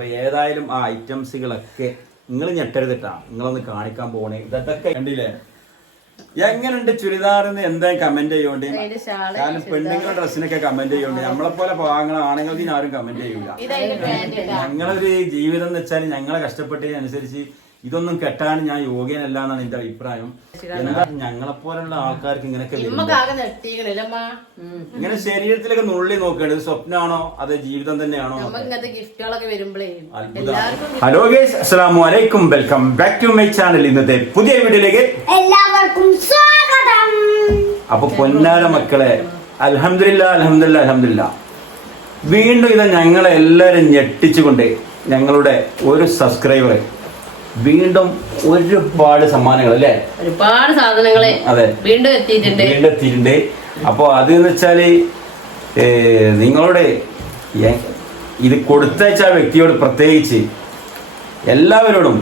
അപ്പൊ ഏതായാലും ആ ഐറ്റംസുകളൊക്കെ നിങ്ങൾ ഞെട്ടരുതിട്ടാ, നിങ്ങളൊന്ന് കാണിക്കാൻ പോണേ. ഇതൊക്കെ കണ്ടില്ലേ? എങ്ങനെയുണ്ട് ചുരിദാറിന് എന്തായാലും കമന്റ് ചെയ്യോണ്ട്. കാരണം പെണ്ണുങ്ങളുടെ ഡ്രസ്സിനൊക്കെ കമന്റ് ചെയ്യോണ്ട്. നമ്മളെ പോലെ പാവങ്ങൾ ആണുങ്ങൾക്ക് ആരും കമന്റ് ചെയ്യൂല. ഞങ്ങളൊരു ജീവിതം എന്ന് വെച്ചാൽ ഞങ്ങളെ കഷ്ടപ്പെട്ടതിനനുസരിച്ച് ഇതൊന്നും കെട്ടാൻ ഞാൻ യോഗ്യനല്ല എന്നാണ് എന്റെ അഭിപ്രായം. എന്താ ഞങ്ങളെപ്പോലുള്ള ആൾക്കാർക്ക് ഇങ്ങനെയൊക്കെ ഇങ്ങനെ ശരീരത്തിലൊക്കെ നുള്ളി നോക്കേണ്ടത് സ്വപ്നമാണോ അതോ ജീവിതം തന്നെയാണോ? ഹലോ ഗൈസ്, അസ്സലാമു അലൈക്കും, welcome back to my channel. ഇന്നത്തെ പുതിയ വീഡിയോയിലേക്ക് എല്ലാവർക്കും സ്വാഗതം. അപ്പൊ പൊന്നാര മക്കളെ, അൽഹംദുലില്ലാ വീണ്ടും ഇത് ഞങ്ങളെ എല്ലാരും ഞെട്ടിച്ചുകൊണ്ട് ഞങ്ങളുടെ ഒരു സബ്സ്ക്രൈബർ വീണ്ടും ഒരുപാട് സമ്മാനങ്ങൾ അല്ലേ, ഒരുപാട് സാധനങ്ങളെ അതെ വീണ്ടും എത്തിയിട്ടുണ്ട്. അപ്പൊ അതെന്ന് വെച്ചാല് നിങ്ങളോട് ഇത് കൊടുത്തയച്ച വ്യക്തിയോട് പ്രത്യേകിച്ച് എല്ലാവരോടും,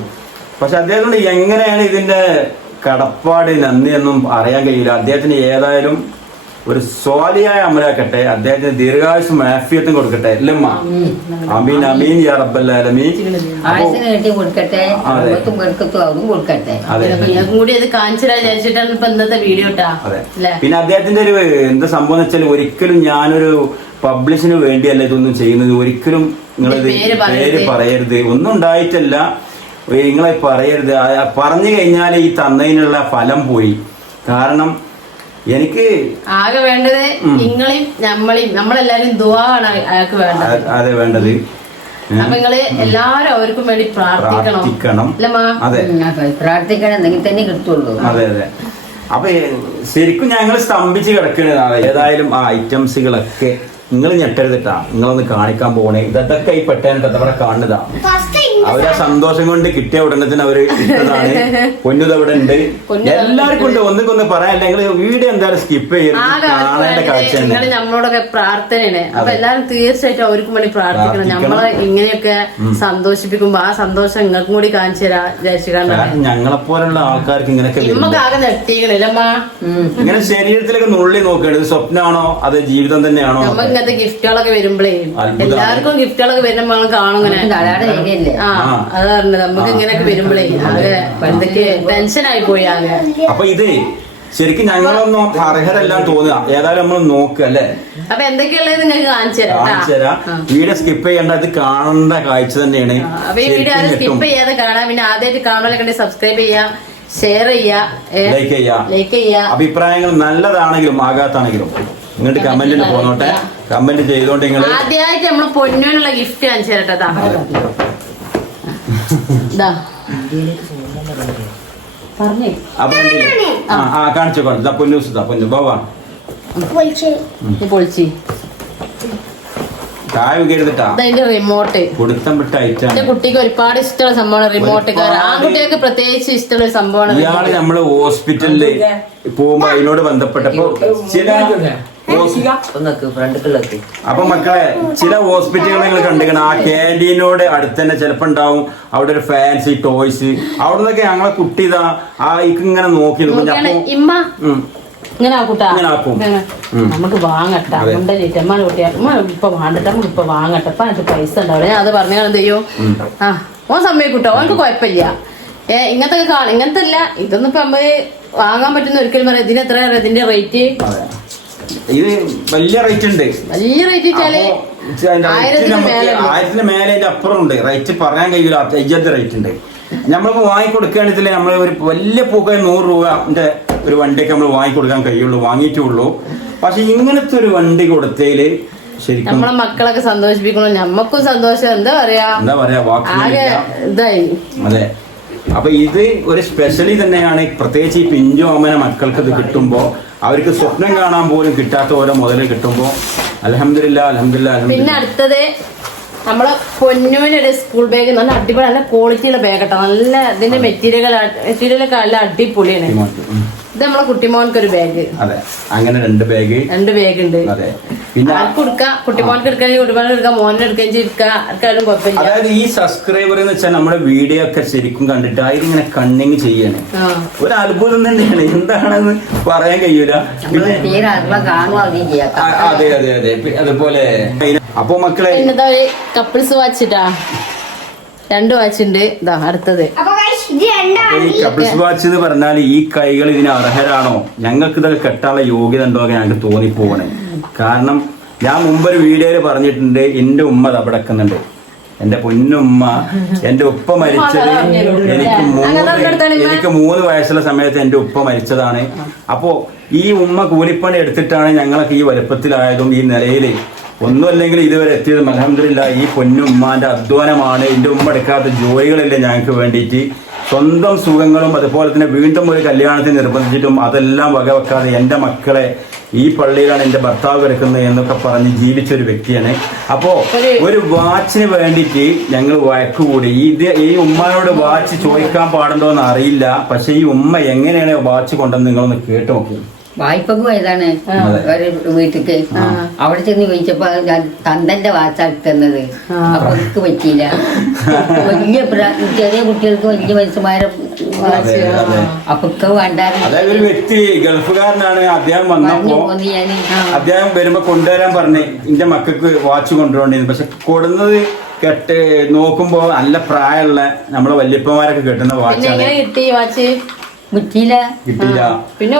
പക്ഷെ അദ്ദേഹത്തോട് എങ്ങനെയാണ് ഇതിന്റെ കടപ്പാട് നന്ദിയൊന്നും അറിയാൻ കഴിയില്ല. അദ്ദേഹത്തിന് ഏതായാലും ഒരു സ്വാലിയായ അമലാക്കട്ടെ, അദ്ദേഹത്തിന് ദീർഘായുസും ആഫിയത്തും കൊടുക്കട്ടെ. അല്ലമ്മ അമീൻ അമീൻ യാ റബ്ബൽ ആലമീൻ. പിന്നെ അദ്ദേഹത്തിന്റെ ഒരു എന്താ സംഭവം എന്ന് വെച്ചാൽ, ഒരിക്കലും ഞാനൊരു പബ്ലിഷിന് വേണ്ടിയല്ല ഇതൊന്നും ചെയ്യുന്നത്. ഒരിക്കലും നിങ്ങളിത് പേര് പറയരുത്, ഒന്നും ഉണ്ടായിട്ടല്ല, നിങ്ങളെ പറയരുത്. പറഞ്ഞു കഴിഞ്ഞാൽ ഈ തന്നതിനുള്ള ഫലം പോയി. കാരണം എനിക്ക് ആകെ വേണ്ടത് നിങ്ങളെയും നമ്മളെല്ലാരും ദുആണ് അയാൾക്ക് വേണ്ടത്. അതെ വേണ്ടത്. അപ്പൊ നിങ്ങള് എല്ലാരും അവർക്കും വേണ്ടി പ്രാർത്ഥിക്കണം. അതെ പ്രാർത്ഥിക്കണം, എന്തെങ്കിലും തന്നെ കിട്ടുള്ളൂ. അതെ അതെ. അപ്പൊ ശരിക്കും ഞങ്ങൾ സ്തംഭിച്ച് കിടക്കുന്നതാണ്. ഏതായാലും ആ ഐറ്റംസുകളൊക്കെ നിങ്ങൾ ഞെട്ടരുതിട്ടാ, നിങ്ങളൊന്ന് കാണിക്കാൻ പോണേ. ഇതൊക്കെ ഈ പെട്ടേണ്ട അവിടെ കാണുന്നതാ. അവരാ സന്തോഷം കൊണ്ട് കിട്ടിയ ഉടനെ അവര് ഇട്ടതാണ്. പൊന്നുത് അവിടെ ഉണ്ട്, എല്ലാവർക്കും ഉണ്ട്. ഒന്നിക്കൊന്ന് പറയാനില്ല, നിങ്ങൾ വീഡിയോ എന്തായാലും സ്കിപ്പ് ചെയ്യരുത്, കാണേണ്ട കാഴ്ച തന്നെ. നമ്മളോടൊക്കെ പ്രാർത്ഥനയാണ്. അപ്പൊ എല്ലാരും തീർച്ചയായിട്ടും അവർക്കും വേണ്ടി പ്രാർത്ഥിക്കണം. നമ്മളെ ഇങ്ങനെയൊക്കെ സന്തോഷിപ്പിക്കുമ്പോ ആ സന്തോഷം നിങ്ങൾക്കും കൂടി കാണിച്ചു തരാ വിചാരിച്ചിട്ടാണ്. ഞങ്ങളെപ്പോലുള്ള ആൾക്കാർക്ക് ഇങ്ങനെയൊക്കെ ആകെ നെട്ടിക്കണില്ലമ്മ. ഇങ്ങനെ ശരീരത്തിലൊക്കെ നുള്ളി നോക്കേണ്ടത് സ്വപ്നമാണോ അതോ ജീവിതം തന്നെയാണോ? ഇങ്ങനത്തെ ഗിഫ്റ്റുകളൊക്കെ വരുമ്പോഴേ എല്ലാവർക്കും ഗിഫ്റ്റുകളൊക്കെ വരുമ്പോ കാണും ഇങ്ങനെ. അത് പറഞ്ഞത് നമുക്ക് ഇങ്ങനെയൊക്കെ വരുമ്പോഴേ ആകെ എന്തൊക്കെ ടെൻഷനായി പോയി ആകെ. അപ്പൊ ഇത് ശരിക്കും ഞങ്ങളൊന്നും അർഹരെല്ലാം തോന്നുക. ഏതായാലും നമ്മൾ നോക്കുക അല്ലേ. അപ്പൊ എന്തൊക്കെയുള്ളത് നിങ്ങൾക്ക് കാണിച്ചു തരാം. വീഡിയോ സ്കിപ്പ് ചെയ്യേണ്ട, ഇത് കാണേണ്ട കാഴ്ച തന്നെയാണ്. അപ്പൊ ഈ വീഡിയോ സ്കിപ്പ് ചെയ്യാതെ കാണാം. പിന്നെ ആദ്യമായിട്ട് കാണാനൊക്കെ സബ്സ്ക്രൈബ് ചെയ്യാം, ഷെയർ ചെയ്യാ, ലൈക്ക് ചെയ്യാ. അഭിപ്രായങ്ങൾ നല്ലതാണെങ്കിലും ആകാത്താണെങ്കിലും ഇങ്ങോട്ട് കമന്റിന് പോന്നോട്ടെ. കമന്റ് ചെയ്തോണ്ട് നിങ്ങൾ ആദ്യമായിട്ട് നമ്മള് പൊന്നിനുള്ള ഗിഫ്റ്റ് കാണിച്ചു തരട്ടെ. കാണിച്ചു പൊന്നു ബാബാ പൊളിച്ച് റിമോട്ട് കൊടുത്തം വിട്ട ഐറ്റം. എന്റെ കുട്ടിക്ക് ഒരുപാട് ഇഷ്ടമുള്ള സംഭവമാണ് റിമോട്ട്. ആൺകുട്ടികൾക്ക് പ്രത്യേകിച്ച് ഇഷ്ടമുള്ള സംഭവമാണ്. ഇയാള് നമ്മള് ഹോസ്പിറ്റലില് പോകുമ്പോ അതിനോട് ബന്ധപ്പെട്ടപ്പോ ചില അപ്പൊ മക്കളെ ചില ഹോസ്പിറ്റലുകൾ നിങ്ങൾ കണ്ടിരിക്കണം. ആ ക്യാൻറ്റീനോട് അടുത്ത് തന്നെ ചിലപ്പോ ഉണ്ടാവും അവിടെ ഒരു ഫാൻസി ടോയ്സ്. അവിടെ നിന്നൊക്കെ ഞങ്ങളെ കുട്ടി ഇതാ ഇങ്ങനെ നോക്കി ഇങ്ങനെ ആക്കും. നമുക്ക് വാങ്ങട്ടെ അമ്മ കുട്ടിയാ ഇപ്പൊ വേണ്ടട്ടെ, നമുക്ക് ഇപ്പൊ വാങ്ങട്ടെ, ഇപ്പൊ എനിക്ക് പൈസ ഉണ്ടാവില്ല. ഞാൻ അത് പറഞ്ഞാൽ എന്ത് ചെയ്യും? ഓൻ സമ്മതിക്കൂട്ടോ, ഓനക്ക് കുഴപ്പമില്ല. ഇങ്ങനത്തെ ഇല്ല, ഇതൊന്നും ഇപ്പൊ നമ്മള് വാങ്ങാൻ പറ്റുന്ന ഒരിക്കലും പറയാം. ഇതിന് എത്ര ഇതിന്റെ റേറ്റ്? ഇത് വലിയ റേറ്റ് ഉണ്ട്. വലിയ റേറ്റ് വെച്ചാല് 1000 മേലെ അതിന്റെ അപ്പുറം ഉണ്ട്. റേറ്റ് പറയാൻ കഴിയില്ല, അയ്യത്തെ റേറ്റ് ഉണ്ട്. നമ്മളിപ്പോ വാങ്ങിക്കൊടുക്കുകയാണെങ്കിൽ നമ്മള് ഒരു വലിയ പൂക്ക 100 രൂപന്റെ ഒരു വണ്ടിയൊക്കെ നമ്മൾ വാങ്ങിക്കൊടുക്കാൻ കഴിയുള്ളൂ, വാങ്ങിയിട്ടുള്ളൂ. പക്ഷെ ഇങ്ങനത്തെ ഒരു വണ്ടി കൊടുത്തതില് ശരിക്കും നമ്മളെ മക്കളൊക്കെ സന്തോഷിപ്പിക്കണം, നമ്മക്കും സന്തോഷം. എന്താ പറയാ ഇതായി. അതെ. അപ്പൊ ഇത് ഒരു സ്പെഷ്യലി തന്നെയാണ്. പ്രത്യേകിച്ച് ഈ പിഞ്ചു അമ്മന മക്കൾക്ക് ഇത് കിട്ടുമ്പോ അവർക്ക് സ്വപ്നം കാണാൻ പോലും കിട്ടാത്ത ഓരോ മുതല് കിട്ടുമ്പോ അൽഹംദുലില്ലാ. പിന്നെ അടുത്തത് നമ്മളെ പൊന്നൂനൊരു സ്കൂൾ ബാഗ്, നല്ല അടിപൊളി നല്ല ക്വാളിറ്റിയുള്ള ബാഗ് കേട്ടോ. നല്ല ഇതിന്റെ മെറ്റീരിയലൊക്കെ നല്ല അടിപൊളിയാണ്. ഇത് നമ്മളെ കുട്ടിമോൻക്ക് ഒരു ബാഗ്. അതെ, അങ്ങനെ രണ്ട് ബാഗ് ഉണ്ട്. അതെ, പിന്നെ കൊടുക്കാം, കുട്ടിമോൻക്ക് എടുക്കുകയും കുട്ടിമോനെ എടുക്കാം, മോനെ എടുക്കുകയും ചെയ്താലും കുഴപ്പമില്ല. അതായത് ഈ സബ്സ്ക്രൈബർ എന്ന് വെച്ചാൽ നമ്മുടെ വീഡിയോ ഒക്കെ ശരിക്കും കണ്ടിട്ട് അതിങ്ങനെ കണ്ണിങ് ചെയ്യണേ ഒരു അത്ഭുതം തന്നെയാണ്. എന്താണെന്ന് പറയാൻ കഴിയൂല. അതെ അതെ അതെ. അതുപോലെ അപ്പൊ മക്കളെ കപ്പിൾസ് വാച്ചിട്ടാ 2 വാച്ച് ഉണ്ട്. ഇതാ അടുത്തത് ഈ കപ്പിൾസ് വാച്ച് എന്ന് പറഞ്ഞാൽ ഈ കൈകൾ ഇതിന് അർഹരാണോ, ഞങ്ങൾക്ക് ഇതൊക്കെ കെട്ടാനുള്ള യോഗ്യത ഉണ്ടോ എന്ന് ഞങ്ങൾക്ക് തോന്നിപ്പോകണേ. കാരണം ഞാൻ മുമ്പൊരു വീഡിയോയിൽ പറഞ്ഞിട്ടുണ്ട്, എന്റെ ഉമ്മ അവിടെ വെക്കുന്നുണ്ട്. എന്റെ പൊന്നുമ്മ, എന്റെ ഉപ്പ മരിച്ചത് എനിക്ക് 3 വയസ്സുള്ള സമയത്ത് എന്റെ ഉപ്പ മരിച്ചതാണ്. അപ്പോ ഈ ഉമ്മ കൂലിപ്പണി എടുത്തിട്ടാണ് ഞങ്ങളൊക്കെ ഈ വലുപ്പത്തിലായതും ഈ നിലയില് ഒന്നുമല്ലെങ്കിൽ ഇതുവരെ എത്തിയതും. അൽഹംദുലില്ലാഹ് ഈ പൊന്നുമ്മാന്റെ അധ്വാനമാണ്. എന്റെ ഉമ്മ എടുക്കാത്ത ജോലികളില്ല ഞങ്ങൾക്ക് വേണ്ടിയിട്ട്. സ്വന്തം സുഖങ്ങളും അതുപോലെ തന്നെ വീണ്ടും ഒരു കല്യാണത്തിന് നിർബന്ധിച്ചിട്ടും അതെല്ലാം വകവെക്കാതെ എൻ്റെ മക്കളെ ഈ പള്ളിയിലാണ് എൻ്റെ ഭർത്താവ് കിടക്കുന്നത് എന്നൊക്കെ പറഞ്ഞ് ജീവിച്ചൊരു വ്യക്തിയാണ്. അപ്പോ ഒരു വാച്ചിന് വേണ്ടിയിട്ട് ഞങ്ങൾ വഴക്കുകൂടി. ഈ ഉമ്മയോട് വാച്ച് ചോദിക്കാൻ പാടുണ്ടോ എന്ന് അറിയില്ല. പക്ഷെ ഈ ഉമ്മ എങ്ങനെയാണ് വാച്ച് കൊണ്ടെന്ന് നിങ്ങളൊന്ന് കേട്ട് നോക്കി. വായ്പക്ക് പോയതാണ് ഒരു വീട്ടിക്ക്. അവിടെ ചെന്ന് ചോദിച്ചപ്പോ തന്തന്റെ വാച്ച എടുക്കുന്നത്. അപ്പൊ എനിക്ക് പറ്റിയില്ല. വലിയ ചെറിയ കുട്ടികൾക്ക് വലിയ മനുഷ്യന്മാരെ അപ്പൊ വേണ്ടായിരുന്നു. അതായത് ഒരു വ്യക്തി ഗൾഫുകാരനാണ്. അദ്ദേഹം വന്നപ്പോ അദ്ദേഹം വരുമ്പോ കൊണ്ടുവരാൻ പറഞ്ഞ് എന്റെ മക്കൾക്ക് വാച്ച് കൊണ്ടുപോകേണ്ടിരുന്നു. പക്ഷെ കൊടുന്നത് കെട്ട് നോക്കുമ്പോ നല്ല പ്രായമുള്ള നമ്മളെ വല്യപ്പന്മാരൊക്കെ കെട്ടുന്ന വാച്ചാണ്. കിട്ടിയില്ല. പിന്നെ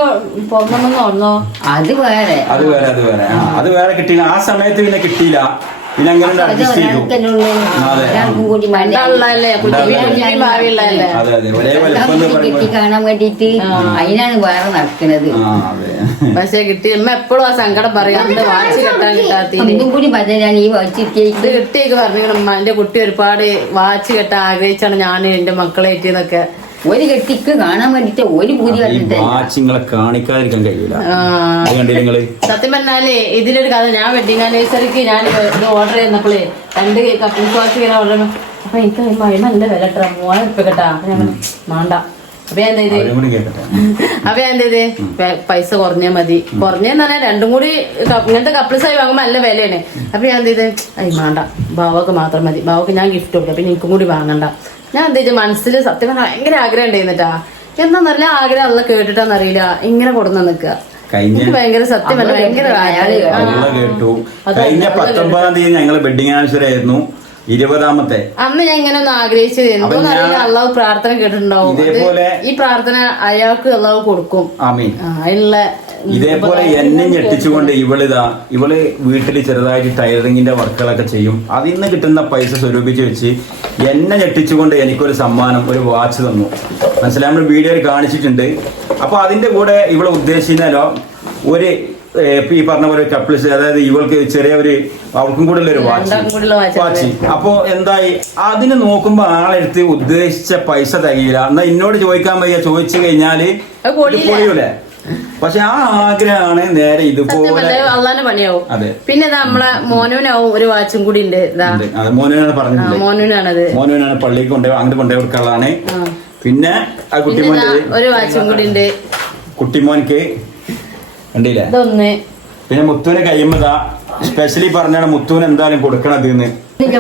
അത് വേറെ കിട്ടിയില്ല. ആ സമയത്ത് പിന്നെ കിട്ടിയില്ല. പിന്നെ അങ്ങനെ അഡ്ജസ്റ്റ് ചെയ്തു. കാണാൻ വേണ്ടിട്ട് അതിനാണ് വേറെ നടക്കുന്നത്. പക്ഷെ കിട്ടി എപ്പോഴും ആ സങ്കടം പറയാം, വാച്ച് കെട്ടാൻ കിട്ടാത്ത. ഇതും കൂടി പറഞ്ഞാൽ ഈ വാച്ച് ഇത് കിട്ടിയൊക്കെ പറഞ്ഞു. എന്റെ കുട്ടി ഒരുപാട് വാച്ച് കെട്ടാൻ ആഗ്രഹിച്ചാണ് ഞാൻ എന്റെ മക്കളെ ഏറ്റിന്നൊക്കെ. ഒരു കെട്ടിക്ക് കാണാൻ വേണ്ടിട്ട് ഒരു പൂതി വാച്ചിങ്ങളെ കാണിക്കാതിരിക്കാൻ കഴിയൂല. സത്യം പറഞ്ഞാലേ ഇതിലൊരു കഥ. ഞാൻ വെഡിങ് ആനിവേഴ്സറിക്ക് ഞാൻ ഓർഡർ ചെയ്യുന്നപ്പോഴേ 2 കപ്പിൾസ് വാച്ച് ഇങ്ങനെ ഓർഡർ ചെയ്യുമ്പോ അപ്പൊ എനിക്ക് നല്ല വില ഇട്ടാ 3000 ഉറുപ്പിക കേട്ടാ. അപ്പൊ ഞാൻ വേണ്ട. അപ്പൊ ഞാൻ എന്ത് ചെയ്ത് പൈസ കുറഞ്ഞാ മതി. കുറഞ്ഞെന്ന് പറഞ്ഞാൽ 2 കൂടി ഇങ്ങനത്തെ കപ്പിൾസ് ആയി വാങ്ങുമ്പോ നല്ല വിലയാണ്. അപ്പൊ ഞാൻ എന്ത് ചെയ്ത് വേണ്ട, ബാവക്ക് മാത്രം മതി, ബാവക്ക് ഞാൻ ഗിഫ്റ്റ് കൊടുക്കാം, പിന്നെ എനിക്കും കൂടി വാങ്ങണ്ട. ഞാൻ എന്താ വെച്ചാൽ മനസ്സിൽ സത്യം പറഞ്ഞാൽ ഭയങ്കര ആഗ്രഹം ഉണ്ടായിരുന്നിട്ടാ. എന്താ നല്ല ആഗ്രഹം അല്ല കേട്ടിട്ടാന്നറിയില്ല ഇങ്ങനെ കൊടുന്ന നിക്കുക. ഭയങ്കര സത്യം പറഞ്ഞ ഭയങ്കര കേട്ടു. കഴിഞ്ഞ 19-ാം തീയതി ഞങ്ങള് വെഡിങ് ആനിവേഴ്സറി ആയിരുന്നു, 20-ാമത്തെ. അന്ന് ഞാൻ ഇങ്ങനെ ഒന്ന് ആഗ്രഹിച്ചത് എന്തോന്ന് അറിയില്ല. അള്ളാഹു പ്രാർത്ഥന കേട്ടിട്ടുണ്ടാവും. ഈ പ്രാർത്ഥന അയാൾക്ക് അള്ളാഹു കൊടുക്കും. അതിനുള്ള ഇതേപോലെ എന്നെ ഞെട്ടിച്ചുകൊണ്ട് ഇവള് വീട്ടിൽ ചെറുതായിട്ട് ടൈലറിങ്ങിന്റെ വർക്കുകളൊക്കെ ചെയ്യും. അതിൽ നിന്ന് കിട്ടുന്ന പൈസ സ്വരൂപിച്ച് വെച്ച് എന്നെ ഞെട്ടിച്ചുകൊണ്ട് എനിക്കൊരു സമ്മാനം, ഒരു വാച്ച് തന്നു. മനസ്സിലായി, നമ്മൾ വീഡിയോയിൽ കാണിച്ചിട്ടുണ്ട്. അപ്പൊ അതിന്റെ കൂടെ ഇവളെ ഉദ്ദേശിച്ചാലോ ഒരു ഈ പറഞ്ഞ പോലെ കപ്പിൾസ്, അതായത് ഇവൾക്ക് ചെറിയ അവർക്കും കൂടെ ഉള്ള ഒരു വാച്ച്. അപ്പൊ എന്തായി, അതിന് നോക്കുമ്പോ ആളെടുത്ത് ഉദ്ദേശിച്ച പൈസ തികയില്ല. എന്നാ എന്നോട് ചോദിക്കാൻ വയ്യ, ചോദിച്ചു കഴിഞ്ഞാല് പൊളിയൂലേ. പക്ഷെ ആ ആഗ്രഹമാണ് നേരെ ഇതുപോലെ അള്ളാന്റെ പണിയാവും. അതെ. പിന്നെ നമ്മളെ മോനുവിനാവും ഒരു വാച്ചും കൂടി ഉണ്ട്. മോനുവിനാണ് പറഞ്ഞത്. മോനുവിനാണ് പള്ളിക്ക് അങ്ങോട്ട് കൊണ്ടുപോയി കൊടുക്കാനുള്ളതാണ്. പിന്നെ ആ കുട്ടിമോൻ ഒരു വാച്ചും കൂടി ഉണ്ട്. കുട്ടിമോൻക്ക് കണ്ടില്ലേ. പിന്നെ മുത്തുവിനെ കഴിയുമ്പതാ സ്പെഷ്യലി പറഞ്ഞാണ് മുത്തുവിന് എന്തായാലും കൊടുക്കണത്.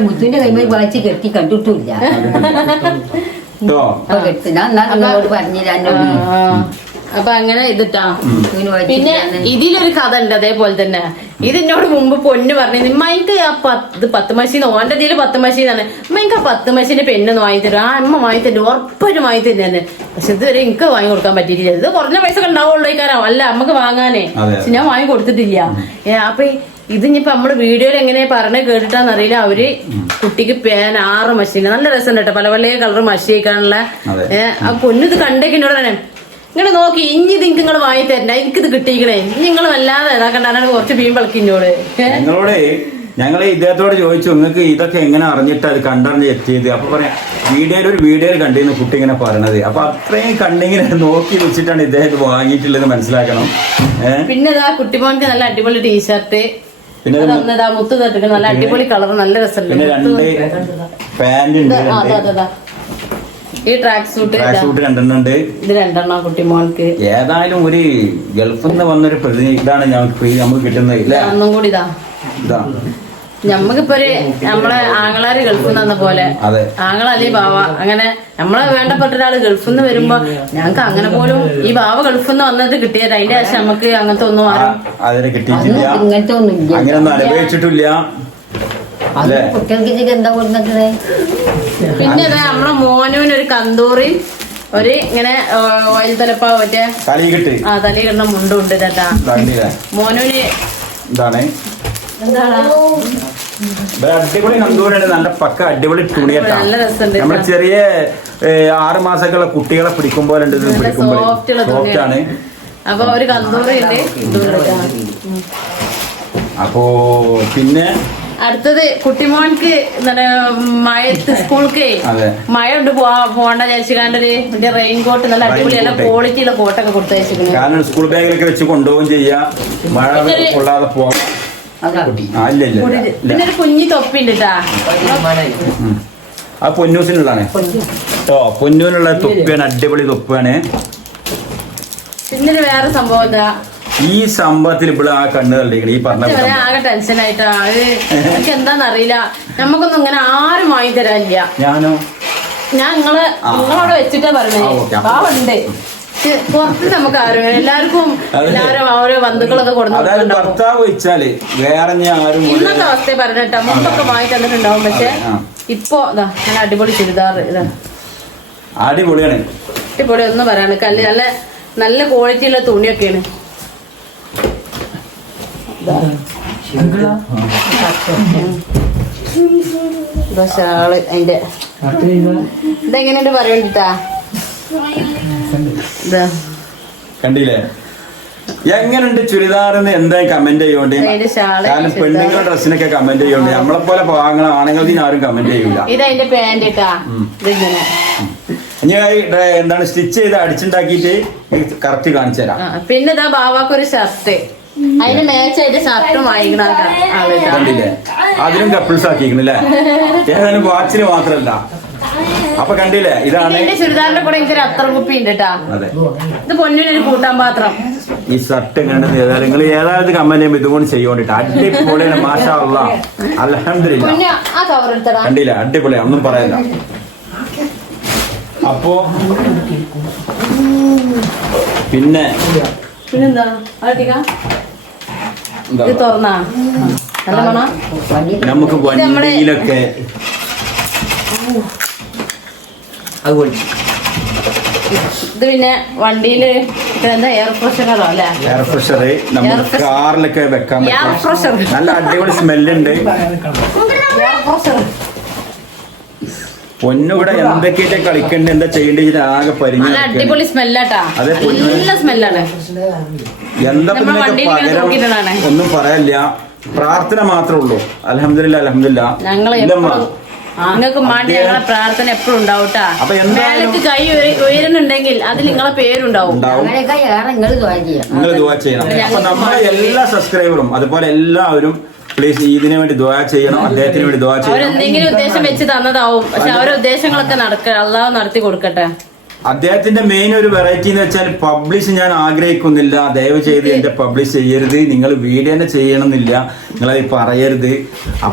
മുത്തുവിന്റെ കൈമ വാച്ച് കെട്ടി കണ്ടിട്ടില്ല. അപ്പൊ അങ്ങനെ ഇതിട്ടാ. പിന്നെ ഇതിലൊരു കഥ ഉണ്ട് അതേപോലെ തന്നെ. ഇതിനോട് മുമ്പ് പൊന്നു പറഞ്ഞു ഉമ്മക്ക് ആ 10 മഷീൻ ഓന്റെ ഇതില് 10 മഷീനാണ്. ഉമ്മക്ക് ആ 10 മഷീന്റെ പെണ്ണൊന്ന് വാങ്ങി തരും. ആ അമ്മ വാങ്ങി തരും, ഉറപ്പൊരു വാങ്ങി തരുന്നതന്നെ. പക്ഷെ ഇതുവരെ എനിക്ക് വാങ്ങി കൊടുക്കാൻ പറ്റിയിട്ടില്ല. ഇത് കുറഞ്ഞ പൈസ ഉണ്ടാവുള്ളൂ കാരം, അല്ല നമ്മക്ക് വാങ്ങാനേ. പക്ഷെ ഞാൻ വാങ്ങി കൊടുത്തിട്ടില്ല. അപ്പൊ ഇതിനിപ്പോ നമ്മള് വീഡിയോയിൽ എങ്ങനെ പറഞ്ഞ കേട്ടിട്ടാന്നറിയില്ല. അവര് കുട്ടിക്ക് പേൻ 6 മഷീൻ നല്ല രസം കേട്ടോ, പല പല കളർ മഷി വയ്ക്കാനുള്ള. ആ പൊന്നു ഇത് കണ്ടേക്കിനോട് തന്നെ ഇങ്ങനെ നോക്കി ഇനി ഇത് നിങ്ങൾ വാങ്ങി തരണ്ട, എനിക്കിത് കിട്ടിയിക്കണേ, നിങ്ങൾ വല്ലാതെ ഇതാക്കണ്ടാണ് കുറച്ച് ബീം കളിക്കുന്നോട്. ഞങ്ങളോട് ഞങ്ങൾ ഇദ്ദേഹത്തോട് ചോദിച്ചു, നിങ്ങൾക്ക് ഇതൊക്കെ എങ്ങനെ അറിഞ്ഞിട്ട് അത് കണ്ടറിഞ്ഞ് എത്തിയത്? അപ്പൊ പറയാം, വീഡിയോയിൽ കണ്ടിരുന്നു കുട്ടി ഇങ്ങനെ പറയണത്. അപ്പൊ അത്രയും കണ്ടിങ്ങനെ നോക്കി വെച്ചിട്ടാണ് ഇദ്ദേഹം വാങ്ങിയിട്ടുള്ളത് മനസ്സിലാക്കണം. പിന്നെ ഇതാ കുട്ടിമോൻക്ക് നല്ല അടിപൊളി ടീഷർട്ട്, പിന്നെ മുത്ത് തട്ടിട്ട് നല്ല അടിപൊളി കളർ, നല്ല രസമുണ്ട്. പിന്നെ 2 പാന്റ് ഉണ്ട്. ഈ ട്രാക്ക് സൂട്ട് 2 ഉണ്ട്. ഇത് 2 കുട്ടിമോൻക്ക്. ഏതായാലും ഒരു ഗൾഫിൽ നിന്ന് വന്നൊരു ഇതാണ് നമുക്ക് കിട്ടുന്നത്. ഒന്നും കൂടി ഇതാ ഞമ്മക്കിപ്പോ നമ്മളെ ആങ്ങളാര് ഗൾഫിൽ നിന്ന് പോലെ, ആങ്ങളല്ലേ ബാവ, അങ്ങനെ നമ്മളെ വേണ്ടപ്പെട്ട ഒരാള് ഗൾഫിൽ നിന്ന് വരുമ്പോ ഞങ്ങക്ക് അങ്ങനെ പോലും ഈ ബാവ ഗൾഫിൽ നിന്ന് വന്നിട്ട് കിട്ടിയത്. അതിന്റെ ശേഷം നമുക്ക് അങ്ങനത്തെ ഒന്നും അതിനെ കിട്ടിയിട്ടില്ല, അങ്ങനെയൊന്നും അനുഭവിച്ചിട്ടില്ല. അല്ലേ? കുട്ടികൾക്ക് എന്താ കൊടുക്കുന്നത്? പിന്നെ അതെ നമ്മളെ മോനൂന് ഒരു കന്തൂറി ഒരു ഇങ്ങനെ ഓയിൽ തലപ്പ മറ്റേ തലയിക്കിട്ട് തലയിൽ കിടന്ന മുണ്ടുണ്ട് ചേട്ടാ മോനൂന്. എന്താണ് എന്താണ് അടിപൊളി കന്തൂരാണ്, നല്ല പക്ക അടിപൊളി തുണിയട്ടാ. നല്ല രസമുണ്ട്. നമ്മള് ചെറിയ 6 മാസമൊക്കെയുള്ള കുട്ടികളെ പിടിക്കും പോലെ ഉണ്ട് ഇത്. പിടിക്കുമ്പോൾ സോഫ്റ്റ് ആണ്. അപ്പൊ ഒരു കന്തൂറി ഉണ്ട്. അപ്പോ പിന്നെ അടുത്തത് കുട്ടിമോൻക്ക് എന്താണ് മഴത്ത് സ്കൂൾക്ക് മഴ ഉണ്ട് പോകണ്ട വിചാരിച്ചാണ്ടൊരു മറ്റേ റെയിൻ കോട്ട് നല്ല അടിപൊളി നല്ല ക്വാളിറ്റിയുള്ള കോട്ടൊക്കെ കൊടുത്തയച്ചിരിക്കുന്നു. കാരണം സ്കൂൾ ബാഗിലൊക്കെ വെച്ച് കൊണ്ടുപോകും ചെയ്യാം, മഴ കൊള്ളാതെ പോവാം. പിന്നെ ഒരു കുഞ്ഞി തൊപ്പി ഉണ്ട് കേട്ടാ, അത് പൊന്നൂസിനുള്ളതാണ് കേട്ടോ. പൊന്നൂനുള്ള തൊപ്പിയാണ്, അടിപൊളി തൊപ്പിയാണ്. പിന്നെ വേറെ സംഭവം എന്താ, ഈ സംഭവത്തിൽ ഇവിടെ ആ കണ്ണ് തള്ളിക്കണം ഈ പറഞ്ഞ ആകെ ടെൻഷനായിട്ടാ. അത് എനിക്ക് എന്താന്നറിയില്ല, നമുക്കൊന്നും ഇങ്ങനെ ആരും വാങ്ങി തരാനില്ല. ഞാനോ ഞാൻ നിങ്ങളവിടെ വെച്ചിട്ടാ പറഞ്ഞേ. പാവുണ്ട് പുറത്ത് നമുക്ക് ആരും എല്ലാവർക്കും ഓരോ ബന്ധുക്കളൊക്കെ കൊടുക്കുന്നുണ്ടാവും. ഭർത്താവ് വെച്ചാല് വേറെ ആരും ഇന്നത്തെ അവസ്ഥ പറഞ്ഞിട്ടാ, മുമ്പൊക്കെ വാങ്ങി തന്നിട്ടുണ്ടാവും. പക്ഷെ ഇപ്പൊ ഇതാ നല്ല അടിപൊളി ചുരിദാർ, ഇതാ അടിപൊളിയാണ്. അടിപൊളി ഒന്നും പറയാണ്ട് കല്ല് നല്ല നല്ല ക്വാളിറ്റിയുള്ള തുണിയൊക്കെയാണ്. ഷാള് അതിന്റെ ഇതെങ്ങനെയുണ്ട് പറയണ്ടിട്ടാ. കണ്ടില്ലേ എങ്ങനെയുണ്ട് ചുരിദാറിന് എന്താ കമന്റ് ചെയ്യോണ്ട്. കാരണം പെണ്ണുങ്ങളുടെ ഡ്രസ്സിനൊക്കെ കമന്റ് ചെയ്യോണ്ട്. നമ്മളെ പോലെ പാവങ്ങൾ ആണുങ്ങൾക്ക് ആരും കമന്റ് ചെയ്യൂല. ഇതതിന്റെ പാന്റ് ഇട്ടാ ഇതിങ്ങനെ എന്താണ് സ്റ്റിച്ച് ചെയ്ത് അടിച്ചുണ്ടാക്കിയിട്ട് കറക്റ്റ് കാണിച്ചു തരാം. പിന്നെ ഇതാ ബാവാക്കൊരു ഷർട്ട്, അതിന് മേച്ചായിട്ട് ഷർട്ടും വാങ്ങിക്കണ കണ്ടില്ലേ, അതിനും കപ്പിൾസ് ആക്കിക്കണല്ലേ. ഏതായാലും വാച്ചിന് മാത്രല്ല. അപ്പൊ കണ്ടില്ലേ, ഇതാണ് ചുരിദാറിന്റെ കൂടെ എനിക്കൊരു അത്ര കുപ്പി ഉണ്ട് കേട്ടാ. ഇത് പൊന്നിനൊരു കൂട്ടാൻ പാത്രം. ഈ ഷർട്ട് കണ്ടത് ഏതായാലും നിങ്ങൾ ഏതായാലും കമന്റ് ചെയ്യുമ്പോൾ ഇതുകൊണ്ട് ചെയ്യോണ്ടിട്ട് അടിപൊളിയാണ്. മാഷാ അല്ലാഹ്, അൽഹംദുലില്ലാ. കണ്ടില്ല, അടിപൊളിയാണ്, ഒന്നും പറയല്ല. അപ്പോ പിന്നെന്താ ഇത് തുറന്നാ നല്ല മണം. നമുക്ക് വണ്ടിയിലൊക്കെ ഇത് പിന്നെ വണ്ടിയില് എന്താ എയർ ഫ്രഷനറോ അല്ലെ, എയർ ഫ്രഷർ നമുക്ക് കാറിലൊക്കെ വെക്കാൻ പറ്റും. നല്ല അടിപൊളി സ്മെല്ലുണ്ട്. പൊന്നുകൂടെ എന്തൊക്കെയായിട്ട് കളിക്കണ്ട്, എന്താ ചെയ്യേണ്ടത് ആകെ പരിഞ്ഞു. അടിപൊളി സ്മെല്ലാട്ടാ, നല്ല സ്മെല്ലാണ്. എന്താ പകരം ഒന്നും പറയാനില്ല, പ്രാർത്ഥന മാത്രമേ ഉള്ളൂ. അൽഹംദുലില്ലാ അൽഹംദുലില്ലാ. നിങ്ങൾക്ക് മാണ്ടി ഞങ്ങളെ പ്രാർത്ഥന എപ്പോഴും ഉണ്ടാവൂട്ടാ. മേലേക്ക് കൈ ഉയരുന്നുണ്ടെങ്കിൽ അതിൽ നിങ്ങളെ പേരുണ്ടാവും. നിങ്ങൾ ദുആ ചെയ്യണം. അപ്പൊ നമ്മളെ എല്ലാ സബ്സ്ക്രൈബറും അതുപോലെ എല്ലാവരും പ്ലീസ് ഇതിനു വേണ്ടി ദുആ ചെയ്യണം, അദ്ദേഹത്തിന് വേണ്ടി ദുആ ചെയ്യണം. അവരെന്തെങ്കിലും ഉദ്ദേശം വെച്ച് തന്നതാവും, പക്ഷെ അവരുടെ ഉദ്ദേശങ്ങളൊക്കെ അള്ളാഹു നടത്തി കൊടുക്കട്ടെ. അദ്ദേഹത്തിന്റെ മെയിൻ ഒരു വെറൈറ്റി എന്ന് വെച്ചാൽ പബ്ലിഷ് ഞാൻ ആഗ്രഹിക്കുന്നില്ല. ദയവ് ചെയ്ത് എന്റെ പബ്ലിഷ് ചെയ്യരുത്, നിങ്ങൾ വീഡിയോ തന്നെ ചെയ്യണമെന്നില്ല, നിങ്ങളത് പറയരുത്.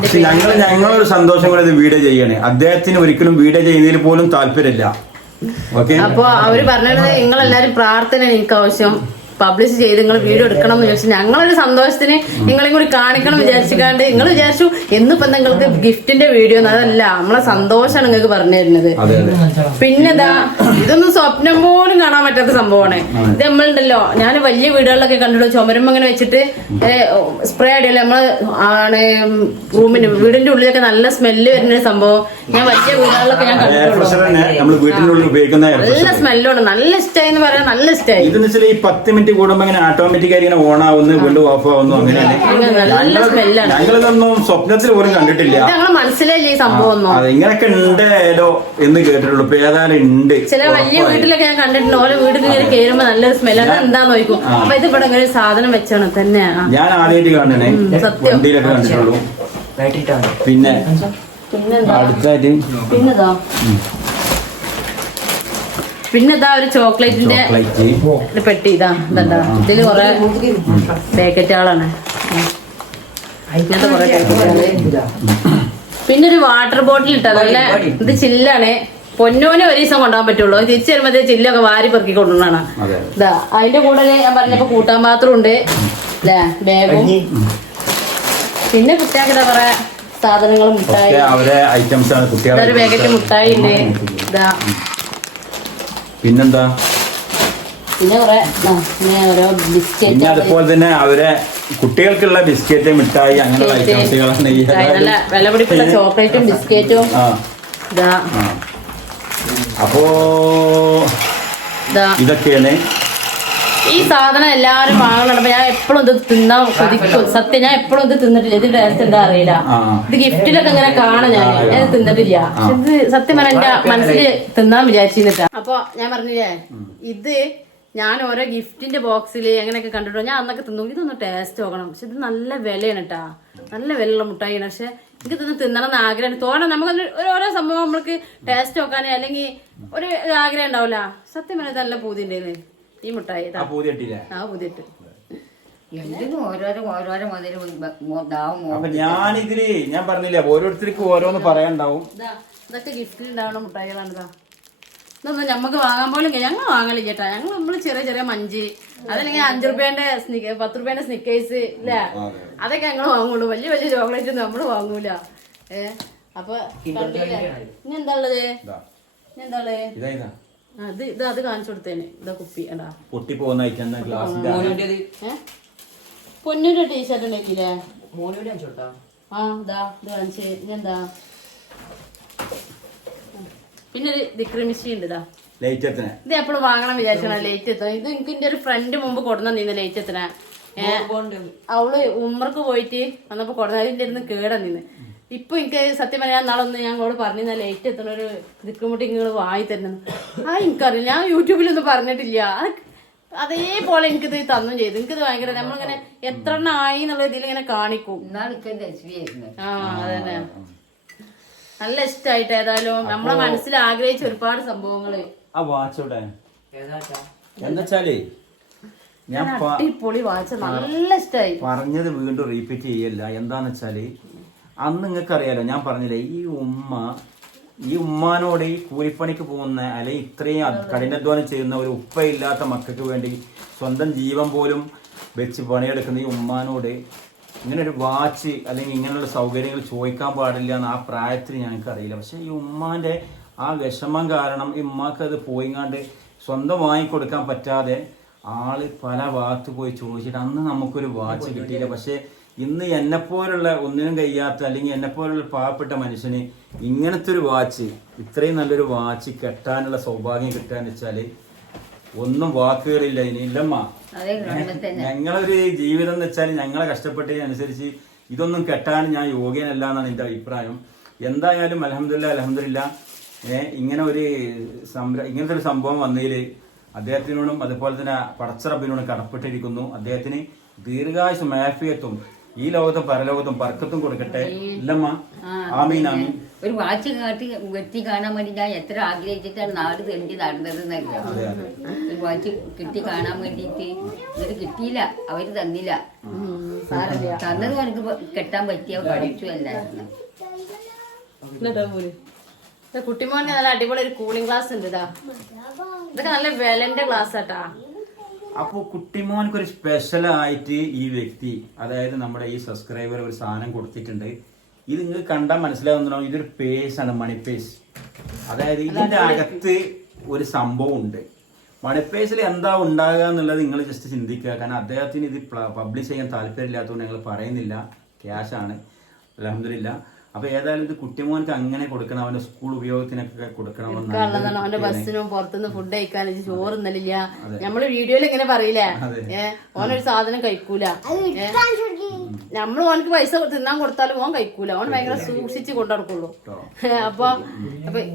പക്ഷെ ഞങ്ങളൊരു സന്തോഷം കൂടെ ഇത് വീഡിയോ ചെയ്യണേ. അദ്ദേഹത്തിന് ഒരിക്കലും വീഡിയോ ചെയ്യുന്നതിൽ പോലും താല്പര്യമില്ല. ഓക്കെ, അപ്പൊ അവര് പറഞ്ഞത് നിങ്ങളെല്ലാരും പ്രാർത്ഥന എനിക്ക് ആവശ്യം, പബ്ലിഷ് ചെയ്ത് നിങ്ങൾ വീഡിയോ എടുക്കണം എന്ന് വിചാരിച്ചു. ഞങ്ങളൊരു സന്തോഷത്തിന് നിങ്ങളെയും കൂടി കാണിക്കണം വിചാരിച്ചിക്കാണ്ട് നിങ്ങൾ വിചാരിച്ചു എന്നിപ്പോ നിങ്ങൾക്ക് ഗിഫ്റ്റിന്റെ വീഡിയോ അതല്ല, നമ്മളെ സന്തോഷമാണ് നിങ്ങൾക്ക് പറഞ്ഞു തരുന്നത്. പിന്നെതാ ഇതൊന്നും സ്വപ്നം പോലും കാണാൻ പറ്റാത്ത സംഭവമാണ്. ഇത് നമ്മളുണ്ടല്ലോ, ഞാൻ വലിയ വീടുകളിലൊക്കെ കണ്ടിട്ടുള്ളൂ, ചുമരുമ്പോ ഇങ്ങനെ വെച്ചിട്ട് സ്പ്രേ അടിയല്ലോ നമ്മള് റൂമിന് വീടിന്റെ ഉള്ളിലൊക്കെ നല്ല സ്മെല്ല് വരുന്ന സംഭവം ഞാൻ വലിയ വീടുകളിലൊക്കെ ഞാൻ കണ്ടിട്ടുള്ളൂ. നല്ല സ്മെല്ലാണ്, നല്ല ഇഷ്ടമായി എന്ന് പറയാൻ നല്ല ഇഷ്ടമായി. 10 മിനിറ്റ് കൂടുമ്പോ ഇങ്ങനെ ഓട്ടോമാറ്റിക് ആയി ഇങ്ങനെ ഓൺ ആവുന്നു, വീണ്ടും ഓഫ് ആവുന്നു. അങ്ങനെയാണ്. ഞങ്ങളിതൊന്നും സ്വപ്നത്തിൽ പോലും കണ്ടിട്ടില്ല. ഞങ്ങള് മനസ്സിലായില്ല ഈ സംഭവം. അത് ഇങ്ങനൊക്കെ ഉണ്ടോ എന്ന് കേട്ടിട്ടുള്ളൂ. ഇപ്പൊ ഏതായാലും ഉണ്ട്. ചില വലിയ വീട്ടിലൊക്കെ ഞാൻ കണ്ടിട്ടുണ്ട്, ഓരോ വീട്ടിൽ ഇങ്ങനെ കയറുമ്പോ നല്ലൊരു സ്മെല്ലാണ്. എന്താന്ന് നോക്കും. അപ്പൊ ഇത് ഇവിടെ ഇങ്ങനെ സാധനം വെച്ചാണ് തന്നെ ഞാൻ ആദ്യമായിട്ട് കാണണേ, വണ്ടിയിലൊക്കെ കണ്ടിട്ടുള്ളൂ. പിന്നെ അടുത്തായിട്ട് പിന്നെതാ ഒരു ചോക്ലേറ്റിന്റെ പെട്ടി. ഇതാ ഇതില് കൊറേ പാക്കറ്റുകളാണ്, ഇങ്ങനത്തെ കൊറേ പാക്കറ്റുകള്. പിന്നെ ഒരു വാട്ടർ ബോട്ടിൽ ഇട്ടാ നല്ല ഇത് ചില്ലാണ്. പൊന്നോനെ ഒരു ദിവസം കൊണ്ടുപോകാൻ പറ്റുള്ളൂ, തിരിച്ചു വരുമ്പോ ചില്ലൊക്കെ വാരി പെറുക്കി കൊണ്ടുവന്നാണ്. ഇതാ അതിന്റെ കൂടെ ഞാൻ പറഞ്ഞപ്പോ കൂട്ടാൻ പാത്രം ഉണ്ട് അല്ലേ, ബാഗും. പിന്നെ കുട്ടികൾക്ക് കൊറേ സാധനങ്ങൾ മുട്ടായി, ഒക്കെ അവരെ ഐറ്റംസ് ആണ് കുട്ടികളെ. ഒരു പാക്കറ്റ് മുട്ടായി ഉണ്ട്. ഇതാ പിന്നെന്താ, പിന്നെ കുറെ പിന്നെ ഓരോ ബിസ്ക്കറ്റ്, പിന്നെ അതുപോലെ തന്നെ അവരെ കുട്ടികൾക്കുള്ള ബിസ്ക്കറ്റ്, മിഠായി, അങ്ങനെയുള്ള ഐറ്റംസുകളാണ് ഈ നല്ല വില പിടിപ്പുള്ള ചോക്ലേറ്റും ബിസ്ക്കറ്റും. ഇതാ അപ്പോ ഇതൊക്കെയാണ് ഈ സാധനം എല്ലാരും വാങ്ങണം. ഞാൻ എപ്പോഴും ഇത് തിന്നാൻ കൊതിക്കും. സത്യം ഞാൻ എപ്പോഴും ഇത് തിന്നിട്ടില്ല. ഇത് ടേസ്റ്റ് എന്താ അറിയില്ല. ഇത് ഗിഫ്റ്റിലൊക്കെ ഇങ്ങനെ കാണാം. ഞാൻ തിന്നിട്ടില്ല. ഇത് സത്യം പറഞ്ഞാൽ എന്റെ മനസ്സിൽ തിന്നാൻ വിചാരിച്ചിട്ടാ. അപ്പൊ ഞാൻ പറഞ്ഞില്ലേ, ഇത് ഞാൻ ഓരോ ഗിഫ്റ്റിന്റെ ബോക്സിൽ അങ്ങനെയൊക്കെ കണ്ടിട്ടോ. ഞാൻ അന്നൊക്കെ തിന്നു. ഇതൊന്ന് ടേസ്റ്റ് നോക്കണം. പക്ഷെ ഇത് നല്ല വിലയാണ് കേട്ടാ, നല്ല വിലയുള്ള മുട്ടായിയാണ്. പക്ഷെ എനിക്ക് തിന്നണം എന്ന് ആഗ്രഹം തോന്നണം. നമുക്ക് ഓരോ സംഭവം നമ്മൾക്ക് ടേസ്റ്റ് നോക്കാനേ അല്ലെങ്കിൽ ഒരു ആഗ്രഹം ഉണ്ടാവില്ല. സത്യം പറഞ്ഞാൽ നല്ല പൂതിന്റെ ഈ മുട്ടായി. ആ പൂതിയിട്ട് അപ്പൊ ഞാനിതില് ഞാൻ പറഞ്ഞില്ല, ഓരോരുത്തർക്കും ഓരോന്ന് പറയാനുണ്ടാവും. ഇതൊക്കെ ഗിഫ്റ്റിൽ ഉണ്ടാവണ മുട്ടായികളാണ്. ഇതൊന്നും ഞമ്മക്ക് വാങ്ങാൻ പോലും ഞങ്ങൾ വാങ്ങലില്ല ചേട്ടാ. ഞങ്ങൾ നമ്മള് ചെറിയ ചെറിയ മഞ്ച്, അതല്ലെങ്കിൽ 5 രൂപേന്റെ 10 രൂപേന്റെ സ്നിക്കേഴ്സ് ഇല്ലേ, അതൊക്കെ ഞങ്ങൾ വാങ്ങുള്ളൂ. വലിയ വലിയ ചോക്ലേറ്റ് ഒന്നും നമ്മള് വാങ്ങൂല. അപ്പൊ ഇനി എന്താ ഉള്ളത്, ഇനി എന്താ ഉള്ളത്? അത് കാണിച്ചു കൊടുത്തേന്. ഇതാ കുപ്പി എന്താ പൊട്ടിപ്പോകുന്ന പൊന്നൂര് ടീഷർട്ട് ഉണ്ടെങ്കിലേ ഇതാ ഇത് കാണിച്ച്. ഇനി എന്താ, പിന്നെ ഒരു ദിക്രി മിഷി ഉണ്ട്. ഇതാ ഇത് എപ്പോഴും വാങ്ങണം വിചാരിച്ചാണ് ലേറ്റ് എത്തും. ഇത് എനിക്ക് എന്റെ ഒരു ഫ്രണ്ട് മുമ്പ് കൊടുന്ന നിന്ന് ലേറ്റ് എത്തണ. അവള് ഉമ്മർക്ക് പോയിട്ട് വന്നപ്പോ കൊടുന്ന അതിന്റെ ഇരുന്ന് കേടാ നിന്ന്. ഇപ്പൊ എനിക്ക് സത്യം പറഞ്ഞാൽ നാളൊന്ന് ഞാൻ അവളോട് പറഞ്ഞു ലേറ്റ് എത്തണ ഒരു ദിക്കുമുട്ടി നിങ്ങൾ വാങ്ങി തരുന്നത്. എനിക്കറിയില്ല, ഞാൻ യൂട്യൂബിലൊന്നും പറഞ്ഞിട്ടില്ല. അതേപോലെ എനിക്കിത് തന്നും ചെയ്തു. എനിക്കിത് ഭയങ്കര നമ്മളിങ്ങനെ എത്ര എണ്ണം ആയി എന്നുള്ള ഇതിൽ ഇങ്ങനെ കാണിക്കും. അതന്നെ നല്ല ഇഷ്ടായിട്ട്. ഏതായാലും നമ്മളെ മനസ്സിൽ ആഗ്രഹിച്ച ഒരുപാട് സംഭവങ്ങള്. ആ വാച്ചോടെ എന്താച്ചാലേ ഞാൻ പൊളി വാച്ച നല്ല ഇഷ്ടായി. പറഞ്ഞത് വീണ്ടും റീപീറ്റ് ചെയ്യല്ല. എന്താന്ന് വെച്ചാല് അന്ന് നിങ്ങൾക്ക് അറിയാലോ, ഞാൻ പറഞ്ഞില്ലേ, ഈ ഉമ്മാനോട് ഈ കൂലിപ്പണിക്ക് പോകുന്ന അല്ലെങ്കിൽ ഇത്രയും കഠിനാധ്വാനം ചെയ്യുന്ന ഒരു ഉപ്പയില്ലാത്ത മക്കൾക്ക് വേണ്ടി സ്വന്തം ജീവൻ പോലും വെച്ച് പണിയെടുക്കുന്ന ഈ ഉമ്മാനോട് ഇങ്ങനെ ഒരു വാച്ച് അല്ലെങ്കിൽ ഇങ്ങനെയുള്ള സൗകര്യങ്ങൾ ചോദിക്കാൻ പാടില്ല എന്ന് ആ പ്രായത്തിൽ ഞങ്ങൾക്ക് അറിയില്ല. പക്ഷെ ഈ ഉമ്മാന്റെ ആ വിഷമം കാരണം ഈ ഉമ്മാക്ക് അത് പോയിങ്ങാണ്ട് സ്വന്തം വാങ്ങിക്കൊടുക്കാൻ പറ്റാതെ ആള് പല ഭാഗത്ത് പോയി ചോദിച്ചിട്ട് അന്ന് നമുക്കൊരു വാച്ച് കിട്ടിയില്ല. പക്ഷെ ഇന്ന് എന്നെപ്പോലുള്ള ഒന്നിനും കഴിയാത്ത അല്ലെങ്കിൽ എന്നെപ്പോലുള്ള പാവപ്പെട്ട മനുഷ്യന് ഇങ്ങനത്തെ ഒരു വാച്ച്, ഇത്രയും നല്ലൊരു വാച്ച് കെട്ടാനുള്ള സൗഭാഗ്യം കിട്ടാന്ന് വെച്ചാല് ഒന്നും വാക്കുകളില്ല. ഇനി ഇല്ലമ്മ, ഞങ്ങളൊരു ജീവിതം എന്ന് വെച്ചാൽ ഞങ്ങളെ കഷ്ടപ്പെട്ടതിനനുസരിച്ച് ഇതൊന്നും കെട്ടാൻ ഞാൻ യോഗ്യനല്ല എന്നാണ് എൻ്റെ അഭിപ്രായം. എന്തായാലും അൽഹംദുലില്ലാ ഇങ്ങനെ ഇങ്ങനത്തെ ഒരു സംഭവം വന്നതിൽ അദ്ദേഹത്തിനോടും അതുപോലെ തന്നെ പടച്ചറബിനോടും കടപ്പെട്ടിരിക്കുന്നു. അദ്ദേഹത്തിന് ദീർഘായുസ്സും ആഫിയത്തും ഈ ലോകത്തും പരലോകത്തും ബർക്കത്തും കൊടുക്കട്ടെ. ഇല്ലമ്മ, ആമീൻ ആമീൻ. ഒരു വാച്ച് വെട്ടി കാണാൻ വേണ്ടി ഞാൻ എത്ര ആഗ്രഹിച്ചിട്ടാണ് നാട് തെണ്ടി നടന്നതെന്നറിയാം. ഒരു വാച്ച് കിട്ടി കാണാൻ വേണ്ടിട്ട് എന്നിട്ട് കിട്ടിയില്ല, അവര് തന്നില്ല. തന്നത് എനിക്ക് കെട്ടാൻ പറ്റിയ പഠിച്ചു അല്ലായിരുന്നു. കുട്ടിമോനെ നല്ല അടിപൊളി ഒരു കൂളിംഗ് ഗ്ലാസ് ഉണ്ട്. ഇതൊക്കെ നല്ല വിലന്റെ ഗ്ലാസ് ആട്ടാ. അപ്പൊ കുട്ടിമോനക്ക് ഒരു സ്പെഷ്യൽ ആയിട്ട് ഈ വ്യക്തി, അതായത് നമ്മുടെ ഈ സബ്സ്ക്രൈബർ ഒരു സാധനം കൊടുത്തിട്ടുണ്ട്. ഇത് നിങ്ങൾ കണ്ടാൽ മനസ്സിലാവുന്നുണ്ടോ, ഇതൊരു പേഴ്സാണ്, മണിപ്പേഴ്സ്. അതായത് ഇതിന്റെ അകത്ത് ഒരു സംഭവം ഉണ്ട്. മണിപ്പേഴ്സിൽ എന്താ ഉണ്ടാകുക എന്നുള്ളത് നിങ്ങൾ ജസ്റ്റ് ചിന്തിക്കുക. കാരണം അദ്ദേഹത്തിന് ഇത് പബ്ലിഷ് ചെയ്യാൻ താല്പര്യമില്ലാത്തതുകൊണ്ട് ഞങ്ങൾ പറയുന്നില്ല. ക്യാഷാണ്, അൽഹംദുലില്ലാ. അപ്പൊ ഏതായാലും ഇത് കുട്ടിമോനക്ക് അങ്ങനെ കൊടുക്കണം, അവന്റെ സ്കൂൾ ഉപയോഗത്തിനൊക്കെ കൊടുക്കണം. അവന്റെ ബസ്സിനും പുറത്തുനിന്ന് ഫുഡ് കഴിക്കാൻ ചോറ് ഇന്നലില്ല. നമ്മള് വീഡിയോയിൽ ഇങ്ങനെ പറയില്ലേ, ഓനൊരു സാധനം കഴിക്കൂല. നമ്മള് ഓനക്ക് പൈസ തിന്നാൻ കൊടുത്താലും ഓൻ കഴിക്കൂല. ഓൻ ഭയങ്കര സൂക്ഷിച്ച് കൊണ്ടുനടക്കുള്ളൂ. അപ്പൊ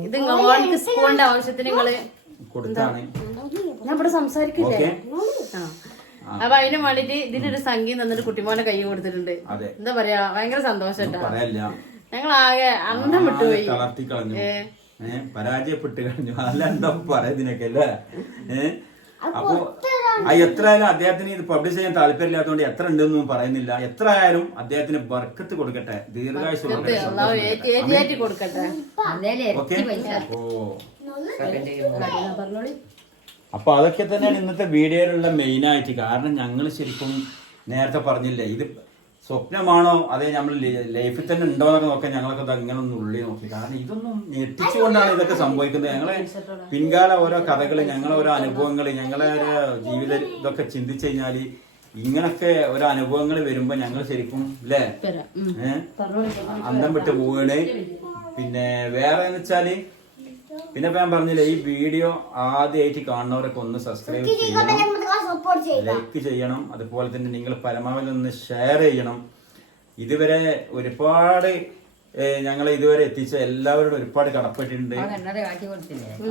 ഇത് ഓനക്ക് സ്കൂളിന്റെ ആവശ്യത്തിന് നിങ്ങള് കൊടുത്താണ്. ഞാൻ ഇവിടെ സംസാരിക്കില്ലേ. അപ്പൊ അതിന് വേണ്ടിട്ട് ഇതിനൊരു സംഖ്യ തന്നിട്ട് കുട്ടിമോനെ കൈ കൊടുത്തിട്ടുണ്ട്. എന്താ പറയാ, ഭയങ്കര സന്തോഷം. ഞങ്ങളാകെ അന്തം വിട്ടുപോയി, തളർത്തി കളഞ്ഞു, പരാജയപ്പെട്ട് കഴിഞ്ഞു. അല്ല എന്താ പറയുന്നതിനൊക്കെ അല്ലേ. അപ്പൊ എത്രയായാലും അദ്ദേഹത്തിന് ഇത് പബ്ലിഷ് ചെയ്യാൻ താല്പര്യമില്ലാത്തതുകൊണ്ട് എത്ര ഉണ്ടെന്നും പറയുന്നില്ല. എത്ര ആയാലും അദ്ദേഹത്തിന് ബർക്കത്ത് കൊടുക്കട്ടെ, ദീർഘായുസ് കൊടുക്കട്ടെ. അപ്പൊ അതൊക്കെ തന്നെയാണ് ഇന്നത്തെ വീഡിയോയിലുള്ള മെയിൻ ആയിട്ട്. കാരണം ഞങ്ങൾ ശരിക്കും നേരത്തെ പറഞ്ഞില്ലേ, ഇത് സ്വപ്നമാണോ അതേ നമ്മൾ ലൈഫിൽ തന്നെ ഉണ്ടോ എന്നൊക്കെ നോക്കാൻ ഞങ്ങളൊക്കെ ഇത് അങ്ങനെ ഒന്ന് ഉള്ളി നോക്കി. കാരണം ഇതൊന്നും ഞെട്ടിച്ചുകൊണ്ടാണ് ഇതൊക്കെ സംഭവിക്കുന്നത്. ഞങ്ങളെ പിൻകാല ഓരോ കഥകൾ, ഞങ്ങളെ ഓരോ അനുഭവങ്ങൾ, ഞങ്ങളെ ഒരു ജീവിത ഇതൊക്കെ ചിന്തിച്ചു കഴിഞ്ഞാല് ഇങ്ങനൊക്കെ ഓരോ അനുഭവങ്ങൾ വരുമ്പോ ഞങ്ങൾ ശരിക്കും അല്ലേ അന്തം വിട്ട് പോവുകയാണ്. പിന്നെ വേറെ എന്ന് വെച്ചാല് പിന്നെ ഞാൻ പറഞ്ഞില്ലേ, ഈ വീഡിയോ ആദ്യമായിട്ട് കാണുന്നവരൊക്കെ ഒന്ന് സബ്സ്ക്രൈബ് ചെയ്യണം, ലൈക്ക് ചെയ്യണം. അതുപോലെ തന്നെ നിങ്ങൾ പരമാവധി ഒന്ന് ഷെയർ ചെയ്യണം. ഇതുവരെ ഒരുപാട് ഞങ്ങളെ ഇതുവരെ എത്തിച്ച എല്ലാവരോടും ഒരുപാട് കടപ്പെട്ടിട്ടുണ്ട്.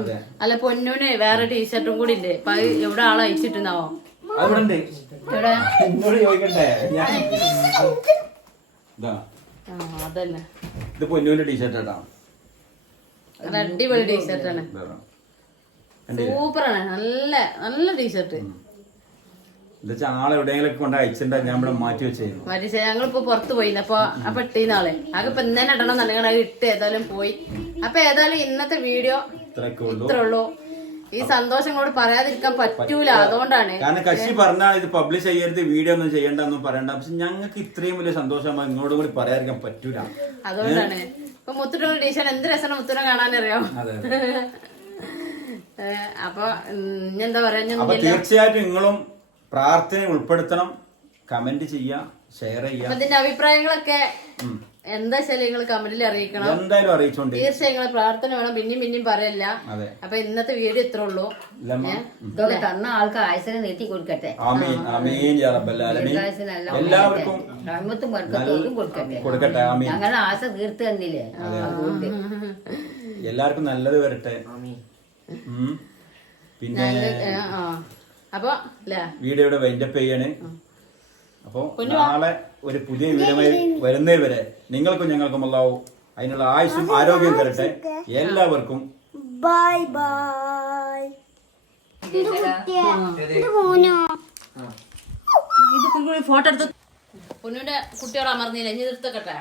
അതെ, അല്ല പൊന്നൂന് വേറെ ടീഷർട്ടും കൂടി ഉണ്ട്. എവിടെ ആളെ അയച്ചിട്ടുണ്ടാവോ? അവിടെ ഉണ്ട്. എന്നോട് ചോദിക്കണ്ടേ? ഞാൻ അതന്നെ, ഇത് പൊന്നൂന്റെ ടീഷർട്ടാ. അടിപൊളി ടീഷർട്ടാണ്, സൂപ്പറാണ്, നല്ല നല്ല ടീഷർട്ട്. എന്താ ആളെ എവിടെയെങ്കിലും കൊണ്ട് അയച്ചിട്ടുണ്ടാ ഞാൻ ഇവിടെ മാറ്റി വെച്ചായിരുന്നു. ഞങ്ങളിപ്പോ പുറത്ത് പോയില്ല, അപ്പൊ ഇട്ടീന്നാളെ അതിപ്പോ ഇന്നലെ ഇടണം എന്നുണ്ടെങ്കിൽ അത് ഇട്ട് ഏതായാലും പോയി. അപ്പൊ ഏതായാലും ഇന്നത്തെ വീഡിയോ ഇത്രേ ഉള്ളൂ. ഈ സന്തോഷം കൂടെ പറയാതിരിക്കാൻ പറ്റൂല, അതുകൊണ്ടാണ്. കാരണം കക്ഷി പറഞ്ഞാൽ ഇത് പബ്ലിഷ് ചെയ്യരുത്, വീഡിയോ ഒന്നും ചെയ്യണ്ടെന്നും പറയണ്ട. പക്ഷെ ഞങ്ങൾക്ക് ഇത്രയും വലിയ സന്തോഷം ഇങ്ങോട്ടും കൂടി പറയാതിരിക്കാൻ പറ്റൂല, അതുകൊണ്ടാണ്. ഇപ്പൊ മുത്തുട്ട ടീഷർട്ട് എന്ത് രസമാണ് മുത്തുട്ട കാണാനറിയോ. അപ്പൊ എന്താ പറയാ, തീർച്ചയായിട്ടും നിങ്ങളും പ്രാർത്ഥന ഉൾപ്പെടുത്തണം, കമന്റ് ചെയ്യാ, ഷെയർ ചെയ്യാം. ഇതിന്റെ അഭിപ്രായങ്ങളൊക്കെ എന്താ വെച്ചാൽ നിങ്ങൾ കമന്റിൽ അറിയിക്കണം, എന്തായാലും അറിയിച്ചോണ്ട്. തീർച്ചയായും നിങ്ങളെ പ്രാർത്ഥന വേണം, പിന്നെയും പറയല്ല. അപ്പൊ ഇന്നത്തെ വീഡിയോ ഇത്ര ഉള്ളൂ. ഇതൊക്കെ തന്ന ആൾക്ക് ആയുസിനെ നീട്ടി കൊടുക്കട്ടെ. എല്ലാവർക്കും റഹ്മത്തും ബർക്കത്തും കൊടുക്കട്ടെ. ഞങ്ങളുടെ ആശ തീർത്ത് തന്നില്ലേ, അതുകൊണ്ട് എല്ലാവർക്കും നല്ലത് വരട്ടെ. പിന്നെ അപ്പൊ വീഡിയോയുടെ വൈൻഡപ്പ് ചെയ്യാണ്. അപ്പൊ നാളെ ഒരു പുതിയ വീഡിയോയുമായി വരുന്നവരെ നിങ്ങൾക്കും ഞങ്ങൾക്കും അല്ലാഹു അതിനുള്ള ആയുസ്സും ആരോഗ്യം തരട്ടെ. എല്ലാവർക്കും ബൈ ബൈ. ഫോട്ടോ എടുത്ത് പൊന്നുവിന്റെ കുട്ടിയോട് അമർന്നില്ല, ഇനി നിർത്തക്കട്ടെ.